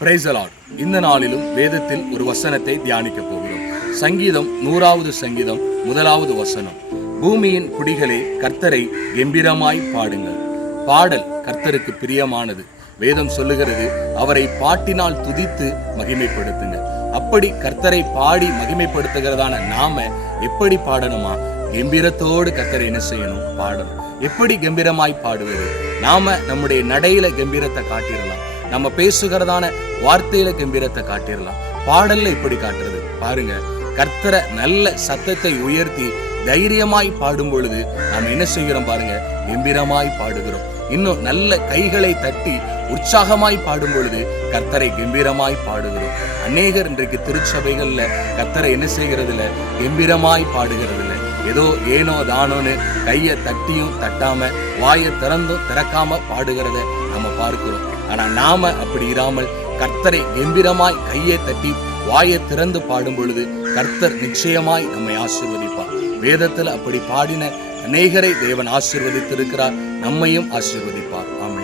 Praise the Lord. இந்த நாளிலும் வேதத்தில் ஒரு வசனத்தை தியானிக்க போகிறோம். சங்கீதம் 100வது சங்கீதம் 1வது வசனம். பூமியின் குடிகளே கர்த்தரை கெம்பீரமாய் பாடுங்கள். பாடல் கர்த்தருக்கு பிரியமானது. வேதம் சொல்லுகிறது, அவரை பாட்டினால் துதித்து மகிமைப்படுத்துங்க. அப்படி கர்த்தரை பாடி மகிமைப்படுத்துகிறதான நாம எப்படி பாடணுமா? கம்பீரத்தோடு கர்த்தரை என்ன செய்யணும்? பாடணும். எப்படி கம்பீரமாய் பாடுவது? நாம நம்முடைய நடையில கம்பீரத்தை காட்டிடலாம், நம்ம பேசுகிறதான வார்த்தையில கம்பீரத்தை காட்டிடலாம். பாடல்ல எப்படி காட்டுறது பாருங்க. கர்த்தரை நல்ல சத்தத்தை உயர்த்தி தைரியமாய் பாடும் பொழுது நாம் என்ன செய்கிறோம் பாருங்க, கம்பீரமாய் பாடுகிறோம். இன்னும் நல்ல கைகளை தட்டி உற்சாகமாய் பாடும் பொழுது கர்த்தரை கம்பீரமாய் பாடுகிறோம். அநேகர் இன்றைக்கு திருச்சபைகள்ல கர்த்தரை என்ன செய்கிறது இல்ல, கம்பீரமாய் பாடுகிறது இல்லை. ஏதோ ஏனோ தானோன்னு கையை தட்டியும் தட்டாம வாயை திறந்தும் திறக்காம பாடுகிறத நம்ம பார்க்கிறோம். ஆனா நாம அப்படி இராமல் கர்த்தரை கம்பீரமாய் கையை தட்டி வாயை திறந்து பாடும் பொழுது கர்த்தர் நிச்சயமாய் நம்மை ஆசீர்வதிப்பார். வேதத்தில் அப்படி பாடின அநேகரை தேவன் ஆசீர்வதித்திருக்கிறார், நம்மையும் ஆசீர்வதிப்பார். ஆமென்.